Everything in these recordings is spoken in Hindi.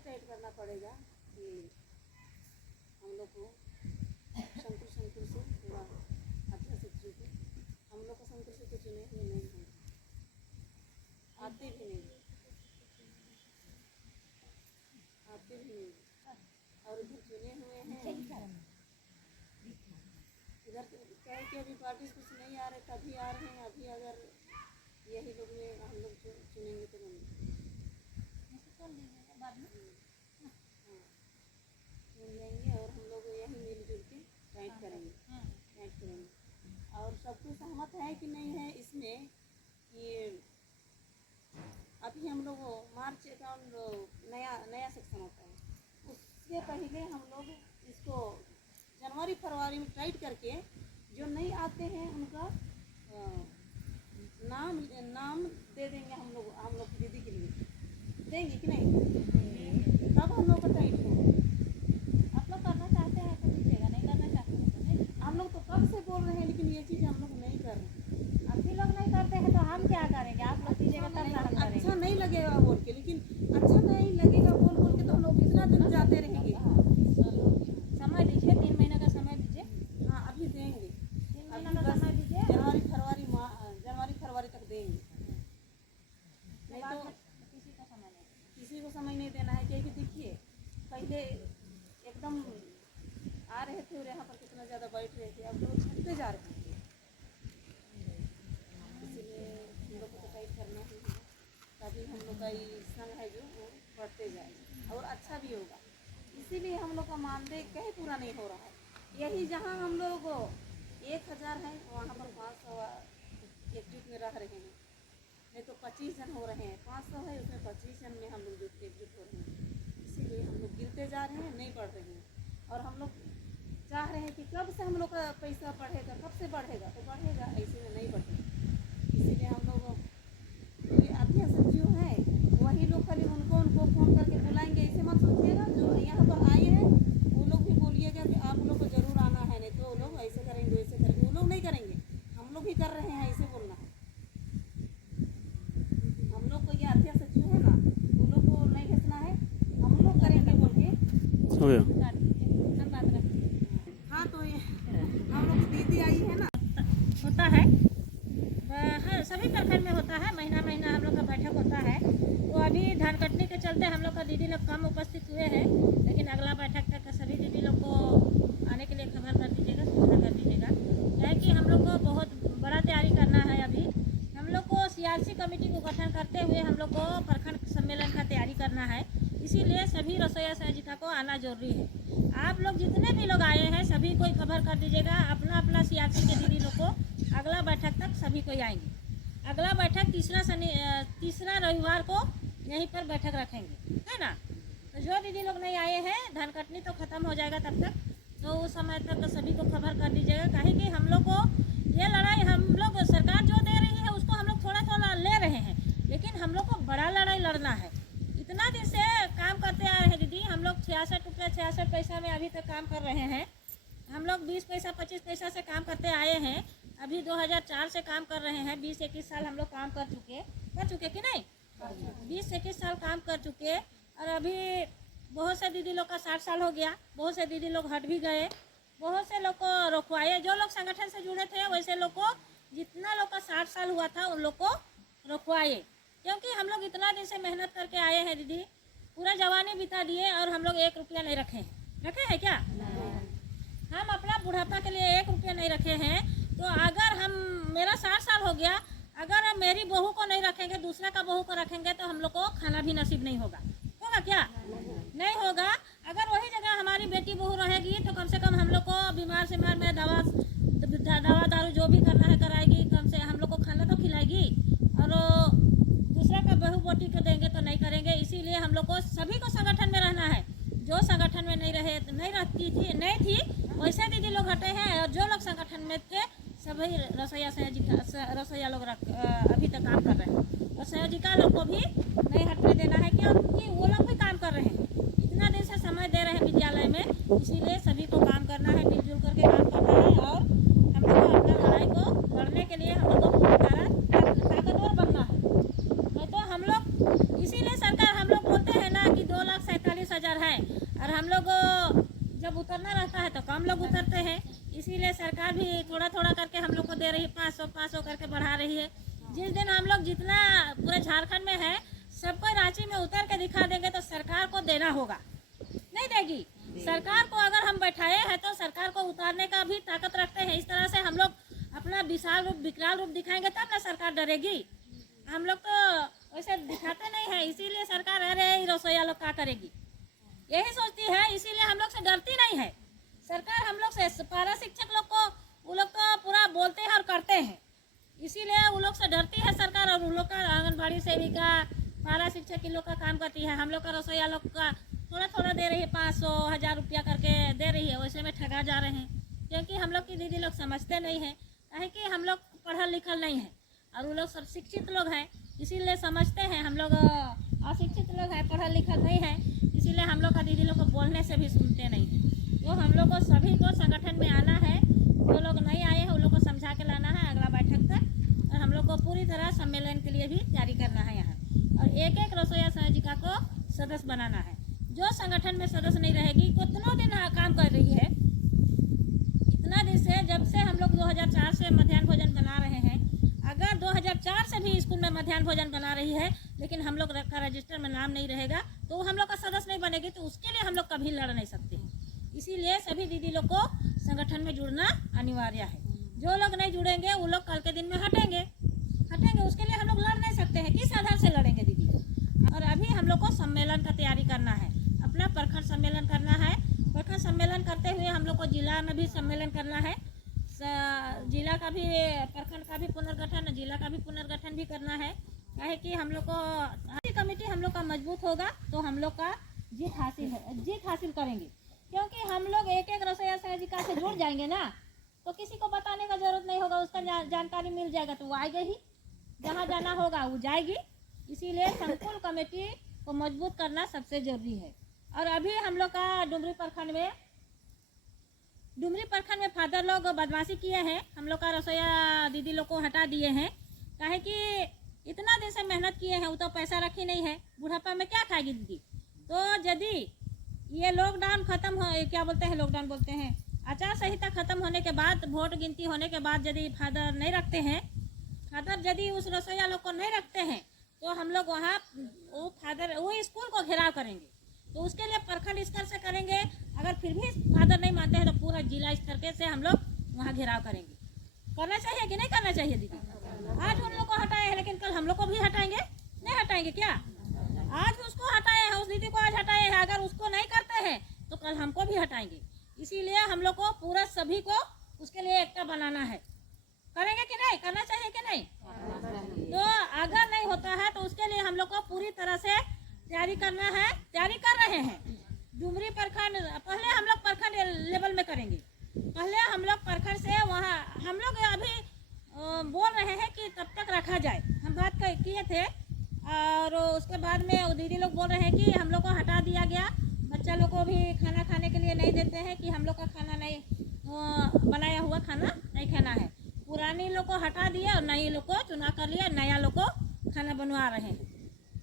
टाइट करना पड़ेगा कि हम लोग को शंकुर से थोड़ा अच्छा से चुने। हम लोग को शंकुर से तो चुने हुए नहीं हैं, आते भी नहीं और इधर चुने हुए हैं। इधर कहे कि अभी पार्टी कुछ नहीं आ रहे, तभी आ रहे हैं। अभी अगर यही लोग में हम लोग चुनेंगे तो बाद में चुन लेंगे और हम लोग यही मिलजुल के टाइट करेंगे। और सबको सहमत है कि नहीं है इसमें कि अभी हम लोग मार्च अकाउंट नया सेक्शन होता है, उससे पहले हम लोग इसको जनवरी फरवरी में टाइट करके जो नहीं आते हैं उनका नाम दे देंगे। हम लोग दीदी के लिए देंगे कि नहीं, तब हम लोग का टाइट होगा। आप लोग करना चाहते हैं तो दीजिएगा, नहीं करना चाहते हैं तो नहीं। हम लोग तो कब से बोल रहे हैं, लेकिन ये चीज़ हम लोग नहीं कर रहे। आप ही लोग नहीं करते हैं तो हम क्या करेंगे? आप लोग दीजिएगा तब ना हम करेंगे। अच्छा नहीं लगेगा बोल के, लेकिन अच्छा नहीं लगेगा बोल के तो हम लोग कितना दिन जाते रहेंगे। समय दीजिए, 3 महीने का समय दीजिए। हाँ अभी देंगे, 3 महीने का समय दीजिए। जनवरी फरवरी तक देंगे, नहीं तो किसी को समय नहीं देना है। क्योंकि देखिए पहले एकदम आ रहे थे और यहाँ पर कितना ज़्यादा बैठ रहे थे, अब लोग छूटते जा रहे हैं। इसीलिए हम लोग को तो टाइट करना ही है, तभी हम लोग का ये संग है जो वो बढ़ते जाएगा और अच्छा भी होगा। इसीलिए हम लोग का मानदेय कहीं पूरा नहीं हो रहा है। यही जहाँ हम लोग 1000 है वहाँ पर 500 एकजुट में रह रहे हैं, नहीं तो 25 जन हो रहे हैं। 500 है उसमें 25 जन में हम लोग एकजुट हो रहे हैं। इसीलिए हम लोग गिरते जा रहे हैं, नहीं बढ़ रहे हैं। और हम लोग चाह रहे हैं कि कब से हम लोग का पैसा बढ़ेगा, कब से बढ़ेगा तो बढ़ेगा, ऐसे में नहीं बढ़ेगा। इसीलिए हम लोग ये अध्यक्ष जो हैं वही लोग खाली उनको फ़ोन करके बुलाएंगे, ऐसे मत सोचिएगा। जो यहाँ पर आए हैं वो लोग भी बोलिएगा कि आप लोग को ज़रूर आना है, नहीं तो वो लोग ऐसे करेंगे वैसे करेंगे। वो लोग नहीं करेंगे, हम लोग ही कर रहे हैं, ऐसे बोलना है। हम लोग को ये अध्यक्ष जो है ना वो लोग को नहीं भेजना है, हम लोग करेंगे बोल के। हाँ तो ये हम लोग दीदी आई है ना, होता है हाँ सभी प्रखंड में होता है। महीना हम लोग का बैठक होता है। तो अभी धान कटने के चलते हम लोग का दीदी लोग कम उपस्थित हुए हैं, लेकिन अगला बैठक तक सभी दीदी लोग को आने के लिए खबर कर दीजिएगा, सूचना कर दीजिएगा। क्या है कि हम लोग को बहुत बड़ा तैयारी करना है। अभी हम लोग को सीआरसी कमेटी को गठन करते हुए हम लोग को प्रखंड सम्मेलन का तैयारी करना है। इसीलिए सभी रसोईया सहजिका को आना जरूरी है। आप लोग जितने भी लोग आए हैं सभी कोई खबर कर दीजिएगा अपना अपना सीआरसी के दीदी लोग को। अगला बैठक तक सभी कोई आएंगे। अगला बैठक तीसरा रविवार को यहीं पर बैठक रखेंगे, है ना। तो जो दीदी लोग नहीं आए हैं, धान कटनी तो ख़त्म हो जाएगा तब तक, तो उस समय तक सभी को खबर कर दीजिएगा। कहीं कि हम लोग को ये लड़ाई हम लोग सरकार जो दे रही है उसको हम लोग थोड़ा थोड़ा ले रहे हैं, लेकिन हम लोग को बड़ा लड़ाई लड़ना है। इतना दिन से काम करते आ रहे हैं दीदी, हम लोग 66 रुपये 66 पैसा में अभी तक काम कर रहे हैं। हम लोग 20 पैसा 25 पैसा से काम करते आए हैं। अभी 2004 से काम कर रहे हैं। 20-21 साल हम लोग काम कर चुके कि नहीं, 20-21 साल काम कर चुके। और अभी बहुत से दीदी लोग का 60 साल हो गया, बहुत से दीदी लोग हट भी गए, बहुत से लोग को रोकवाए। जो लोग संगठन से जुड़े थे वैसे लोग को, जितना लोग का 60 साल हुआ था उन लोग को रोकवाए, क्योंकि हम लोग इतना दिन से मेहनत करके आए हैं दीदी, पूरा जवानी बिता दिए और हम लोग 1 रुपया नहीं रखे हैं क्या? हम अपना बुढ़ापा के लिए 1 रुपया नहीं रखे हैं। तो अगर मेरा 60 साल हो गया, अगर हम मेरी बहू को नहीं रखेंगे, दूसरा का बहू को रखेंगे तो हम लोग को खाना भी नसीब नहीं होगा क्या? नहीं होगा। अगर वही जगह हमारी बेटी बहू रहेगी तो कम से कम हम लोग को बीमार में दवा दारू जो भी करना है कराएगी, कम से हम लोग को खाना तो खिलाएगी। नहीं रखती थी, नहीं थी, वैसे दीदी लोग हटे हैं। और जो लोग संगठन में थे सभी रसोईया लोग अभी तक काम कर रहे हैं। और संयोजिका लोग को भी नहीं हटने देना है, क्योंकि वो लोग भी काम कर रहे हैं, इतना दिन से समय दे रहे हैं विद्यालय में। इसीलिए सभी को काम करना है, मिलजुल करके काम करना है। और हम लोग को अपना लड़ाई को लड़ने के लिए हम लोग को पूरी तरह ताकतवर बनना है। नहीं तो हम लोग, इसीलिए सरकार हम लोग बोलते हैं ना कि 2,47,000 है, और हम लोग जब उतरना रहता है तो कम लोग उतरते हैं। इसीलिए सरकार भी थोड़ा थोड़ा करके हम लोग को दे रही है, 500 करके बढ़ा रही है। जिस दिन हम लोग जितना पूरे झारखंड में है सबको रांची में उतर के दिखा देंगे तो सरकार को देना होगा, नहीं देगी। सरकार को अगर हम बैठाए हैं तो सरकार को उतारने का भी ताकत रखते हैं। इस तरह से हम लोग अपना विशाल रूप, विकराल रूप दिखाएंगे तब ना सरकार डरेगी। हम लोग तो वैसे दिखाते नहीं है, इसीलिए सरकार अरे रसोईया लोग क्या करेगी यही सोचती है, इसीलिए हम लोग से डरती नहीं है सरकार। हम लोग से पारा शिक्षक लोग को वो लोग तो पूरा बोलते हैं और करते हैं, इसीलिए वो लोग से डरती है सरकार। और उन लोग का आंगनबाड़ी सेविका, पारा शिक्षक इन लोग का काम करती है। हम लोग का रसोईया लोग का थोड़ा थोड़ा दे रही है, 500 1000 रुपया करके दे रही है, वैसे में ठगा जा रहे हैं। क्योंकि हम लोग की दीदी लोग समझते नहीं हैं, काहे कि हम लोग पढ़ल लिखल नहीं है और वो लोग सब शिक्षित लोग हैं, इसीलिए समझते हैं। हम लोग अशिक्षित लोग हैं, पढ़ल लिखल नहीं है, इसीलिए हम लोग का दीदी लोग को बोलने से भी सुनते नहीं हैं। तो हम लोग को सभी को संगठन में आना है, जो लोग नहीं आए हैं उन लोग को समझा के लाना है अगला बैठक तक। और हम लोग को पूरी तरह सम्मेलन के लिए भी तैयारी करना है यहाँ, और एक एक रसोईया संयोजिका को सदस्य बनाना है। जो संगठन में सदस्य नहीं रहेगी, कितनों दिन काम कर रही है, इतना दिन से, जब से हम लोग 2004 से मध्याह्न भोजन बना रहे हैं। अगर 2004 से भी स्कूल में मध्याह्न भोजन बना रही है लेकिन हम लोग का रजिस्टर में नाम नहीं रहेगा तो हम लोग का सदस्य नहीं बनेगी, तो उसके लिए हम लोग कभी लड़ नहीं सकते। इसीलिए सभी दीदी लोग को संगठन में जुड़ना अनिवार्य है। जो लोग नहीं जुड़ेंगे वो लोग कल के दिन में हटेंगे, उसके लिए हम लोग लड़ नहीं सकते हैं। किस आधार से लड़ेंगे दीदी? और अभी हम लोग को सम्मेलन का तैयारी करना है, अपना प्रखंड सम्मेलन करना है। प्रखंड सम्मेलन करते हुए हम लोग को जिला में भी सम्मेलन करना है, जिला का भी, प्रखंड का भी पुनर्गठन, जिला का भी पुनर्गठन भी करना है। काहे कि हम लोग को कमेटी हम लोग का मजबूत होगा तो हम लोग का जीत हासिल करेंगे। क्योंकि हम लोग एक एक रसोईया संयोजिका से जुड़ जाएंगे ना, तो किसी को बताने का जरूरत नहीं होगा, उसका जानकारी मिल जाएगा तो वो आएगा ही, जहाँ जाना होगा वो जाएगी। इसीलिए संकुल कमेटी को मजबूत करना सबसे जरूरी है। और अभी हम लोग का डुमरी प्रखंड में फादर लोग बदमाशी किए हैं, हम लोग का रसोईया दीदी लोग को हटा दिए हैं। काहे कि इतना दिन से मेहनत किए हैं, वो तो पैसा रखी नहीं है, बुढ़ापा में क्या खाएगी दीदी। तो यदि ये लॉकडाउन खत्म हो, क्या बोलते हैं, लॉकडाउन बोलते हैं, आचार संहिता खत्म होने के बाद, वोट गिनती होने के बाद यदि फादर नहीं रखते हैं, फादर यदि उस रसोईया लोग को नहीं रखते हैं तो हम लोग वहाँ वो स्कूल को घेराव करेंगे। तो उसके लिए प्रखंड स्तर से करेंगे, अगर फिर भी फादर नहीं मानते हैं तो पूरा जिला स्तर के से हम लोग वहाँ घेराव करेंगे। करना चाहिए कि नहीं करना चाहिए दीदी? आज उन लोग को हटाए हैं लेकिन कल हम लोग को भी हटाएंगे, नहीं हटाएंगे क्या? आज उसको हटाए हैं, उस दीदी को आज हटाए हैं, अगर उसको नहीं करते हैं तो कल हमको भी हटाएंगे। इसीलिए हम लोग को पूरा सभी को उसके लिए एकता बनाना है। करेंगे कि नहीं? करना चाहिए कि नहीं? तो अगर नहीं होता है तो उसके लिए हम लोग को पूरी तरह से तैयारी करना है, तैयारी कर रहे हैं। डुमरी प्रखंड पहले हम लोग प्रखंड लेवल में करेंगे, पहले हम लोग प्रखंड से वहाँ हम लोग अभी बोल रहे हैं कि तब तक रखा जाए, हम बात किए थे। और उसके बाद में वो दीदी लोग बोल रहे हैं कि हम लोग को हटा दिया गया, बच्चा लोग को भी खाना खाने के लिए नहीं देते हैं कि हम लोग का खाना नहीं, बनाया हुआ खाना नहीं खाना है। पुरानी लोग को हटा दिया और नई लोग को चुना कर लिया, नया लोग को खाना बनवा रहे हैं।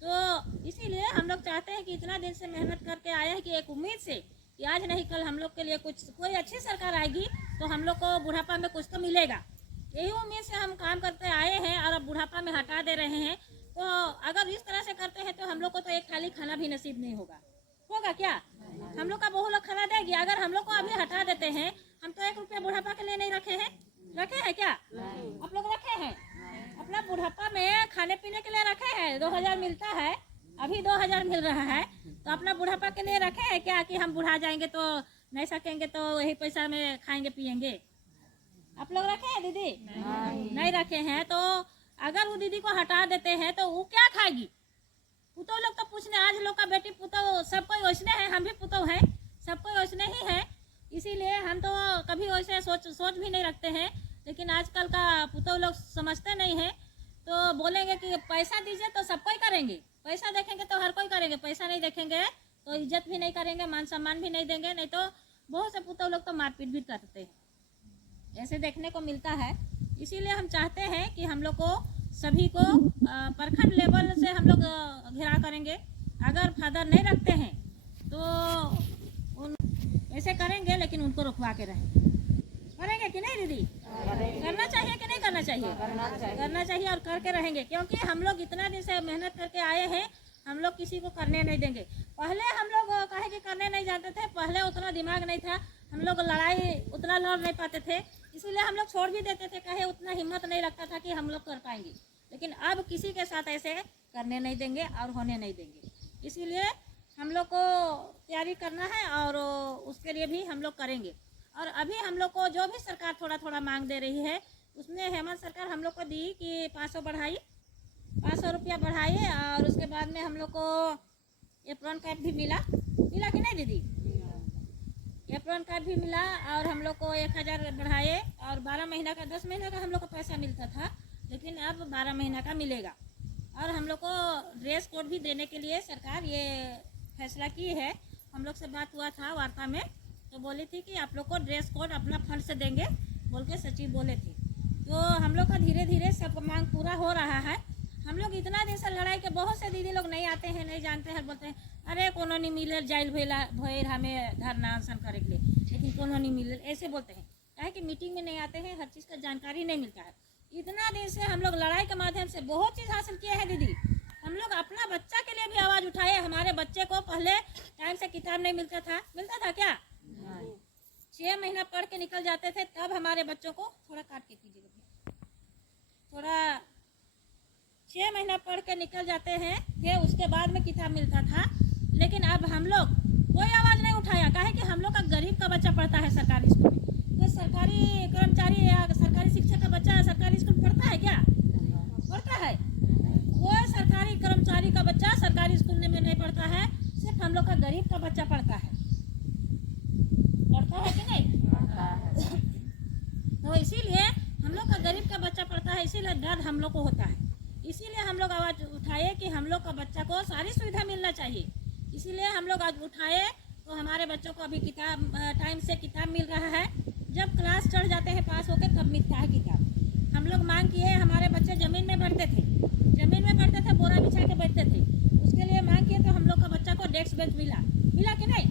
तो इसीलिए हम लोग चाहते हैं कि इतना दिन से मेहनत करके आए हैं कि एक उम्मीद से कि आज नहीं कल हम लोग के लिए कोई अच्छी सरकार आएगी तो हम लोग को बुढ़ापा में कुछ तो मिलेगा। यही उम्मीद से हम काम करते आए हैं और अब बुढ़ापा में हटा दे रहे हैं। तो अगर इस तरह से करते हैं तो हम लोग को तो एक थाली खाना भी नसीब नहीं होगा क्या? हम लोग का बहु लोग खाना देगी। अगर हम लोग को अभी हटा देते हैं, हम तो 1 रुपया बुढ़ापा के लिए नहीं रखे हैं क्या? आप लोग रखे हैं? अपना बुढ़ापा में खाने पीने के लिए रखे हैं, 2000 मिलता है, अभी 2000 मिल रहा है, तो अपना बुढ़ापा के लिए रखे हैं क्या कि हम बुढ़ा जाएंगे तो नहीं सकेंगे तो वही पैसा में खाएंगे पिएंगे? आप लोग रखे हैं दीदी? नहीं रखे हैं। तो अगर वो दीदी को हटा देते हैं तो वो क्या खाएगी? पुतो लोग तो पूछने, आज लोग का बेटी पुतो सब कोई वैसने हैं, हम भी पुतो हैं, सबको वैसने ही है, इसीलिए हम तो कभी वैसे सोच भी नहीं रखते हैं। लेकिन आजकल का पुतौ लोग समझते नहीं हैं, तो बोलेंगे कि पैसा दीजिए तो सब कोई करेंगे, पैसा देखेंगे तो हर कोई करेंगे, पैसा नहीं देखेंगे तो इज्जत भी नहीं करेंगे, मान सम्मान भी नहीं देंगे। नहीं तो बहुत से पुतौ लोग तो मारपीट भी करते हैं, ऐसे देखने को मिलता है। इसीलिए हम चाहते हैं कि हम लोग को सभी को प्रखंड लेवल से हम लोग घेराव करेंगे। अगर फादर नहीं रखते हैं तो उन ऐसे करेंगे, लेकिन उनको रुकवा के करेंगे कि नहीं दीदी? करना चाहिए कि नहीं करना चाहिए? करना चाहिए और करके रहेंगे, क्योंकि हम लोग इतना दिन से मेहनत करके आए हैं, हम लोग किसी को करने नहीं देंगे। पहले हम लोग काहे कि करने नहीं जानते थे, पहले उतना दिमाग नहीं था, हम लोग लड़ाई उतना लड़ नहीं पाते थे, इसीलिए हम लोग छोड़ भी देते थे, कहे उतना हिम्मत नहीं लगता था कि हम लोग कर पाएंगे। लेकिन अब किसी के साथ ऐसे करने नहीं देंगे और होने नहीं देंगे, इसीलिए हम लोग को तैयारी करना है और उसके लिए भी हम लोग करेंगे। और अभी हम लोग को जो भी सरकार थोड़ा थोड़ा मांग दे रही है, उसमें हेमंत सरकार हम लोग को दी कि 500 रुपया बढ़ाई, और उसके बाद में हम लोग को एप्रॉन कैप भी मिला कि नहीं दीदी? एप्रॉन कैप भी मिला, और हम लोग को 1000 बढ़ाए, और 12 महीना का 10 महीना का हम लोग को पैसा मिलता था, लेकिन अब 12 महीना का मिलेगा। और हम लोग को ड्रेस कोड भी देने के लिए सरकार ये फैसला की है। हम लोग से बात हुआ था वार्ता में, तो बोली थी कि आप लोग को ड्रेस कोड अपना फंड से देंगे बोल के सचिव बोले थे। तो हम लोग का धीरे धीरे सब मांग पूरा हो रहा है। हम लोग इतना दिन से लड़ाई के, बहुत से दीदी लोग नहीं आते हैं, नहीं जानते हैं, बोलते हैं अरे कोनो नहीं मिले, जाइल भैर हमें धरना अनशन करे के लिए, लेकिन कोनो नहीं मिले, ऐसे बोलते हैं। काहे कि मीटिंग में नहीं आते हैं, हर चीज़ का जानकारी नहीं मिलता है। इतना दिन से हम लोग लड़ाई के माध्यम से बहुत चीज़ हासिल किए हैं दीदी। हम लोग अपना बच्चा के लिए भी आवाज़ उठाए। हमारे बच्चे को पहले टाइम से किताब नहीं मिलता था क्या? 6 महीना पढ़ के निकल जाते थे, तब हमारे बच्चों को थोड़ा काट के कीजिएगा, थोड़ा 6 महीना पढ़ के निकल जाते हैं थे, उसके बाद में किताब मिलता था। लेकिन अब हम लोग कोई आवाज़ नहीं उठाया, काहे कि हम लोग का गरीब का बच्चा पढ़ता है सरकारी स्कूल में। तो सरकारी कर्मचारी या सरकारी शिक्षक का बच्चा सरकारी स्कूल पढ़ता है क्या? पढ़ता है? कोई सरकारी कर्मचारी का बच्चा सरकारी स्कूल में नहीं पढ़ता है, सिर्फ हम लोग का गरीब का बच्चा पढ़ता है कि नहीं? तो इसीलिए हम लोग का गरीब का बच्चा पढ़ता है, इसीलिए डर हम लोग को होता है। इसीलिए हम लोग आवाज़ उठाए कि हम लोग का बच्चा को सारी सुविधा मिलना चाहिए। इसीलिए हम लोग आज उठाए, तो हमारे बच्चों को अभी किताब टाइम से किताब मिल रहा है। जब क्लास चढ़ जाते हैं पास होकर, तब मिलता है किताब। हम लोग मांग किए, हमारे बच्चे ज़मीन में बैठते थे, बोरा बिछा के बैठते थे, उसके लिए मांग किए, तो हम लोग का बच्चा को डेस्क बेंच मिला कि नहीं?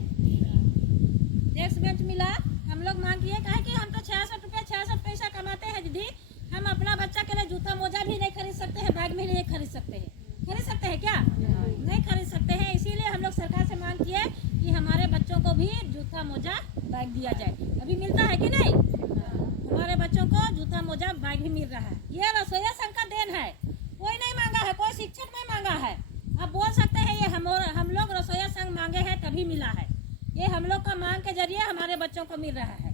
डेस्क बेंच मिला। हम लोग मांग किए, कहे कि हम तो 66 पैसा कमाते हैं दीदी, हम अपना बच्चा के लिए जूता मोजा भी नहीं खरीद सकते हैं, बैग भी नहीं खरीद सकते हैं क्या? नहीं खरीद सकते हैं। इसीलिए हम लोग सरकार से मांग किए कि हमारे बच्चों को भी जूता मोजा बैग दिया जाए। अभी मिलता है कि नहीं? हमारे बच्चों को जूता मोजा बैग भी मिल रहा है। ये रसोईया संघ का देन है, कोई नहीं मांगा है, कोई शिक्षक नहीं मांगा है। आप बोल सकते हैं ये हम लोग रसोईया संघ मांगे हैं तभी मिला है। ये हम लोग का मांग के जरिए हमारे बच्चों को मिल रहा है।